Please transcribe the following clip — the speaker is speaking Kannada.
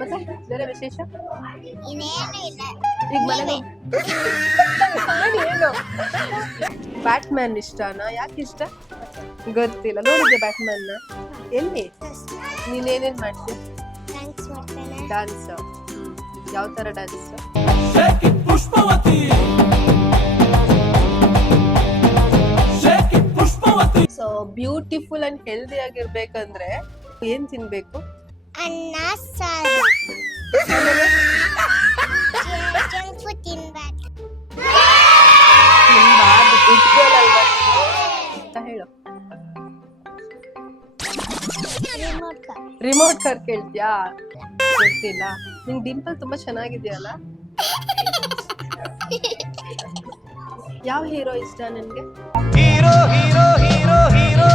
ಮತ್ತೆ ಬೇರೆ ವಿಶೇಷ ಇನ್ನೇನು ಇಲ್ಲ. ಈಗ ಮನೆಗೆ ಏನು ಬ್ಯಾಟ್ಮ್ಯಾನ್ ಇಷ್ಟನಾ? ಯಾಕೆ ಇಷ್ಟ ಗೊತ್ತಿಲ್ಲ. ನೋಡಿದ್ದೆ ಬ್ಯಾಟ್ಮ್ಯಾನ್ ನ ಎಲ್ಲಿ? ನೀನೇನೇನ್ ಮಾಡ್ತೀಯ? ಥ್ಯಾಂಕ್ಸ್ ಮಾಡ್ತೇನೆ. ಡ್ಯಾನ್ಸ್. ಯಾವ ತರ dance? So beautiful and healthy ಆಗಿರ್ಬೇಕಂದ್ರೆ ಏನ್ ತಿನ್ಬೇಕು? ಅನ್ನ ಸಾರು. ಜಂಕ್ ಫುಡ್ ತಿನ್ಬಾರ್ದು. ಅಂತ ಹೇಳು. Remote car. ರಿಮೋಟ್ ಕಾರ್ ಕೇಳ್ತೀಯಾ? ಗೊತ್ತಿಲ್ಲ. ನಿಂಗ್ ಡಿಂಪಲ್ ತುಂಬಾ ಚೆನ್ನಾಗಿದೆಯಲ್ಲ. ಯಾವ ಹೀರೋ ಇಷ್ಟ ನಿನ್ಗೆ? Hero hero hero hero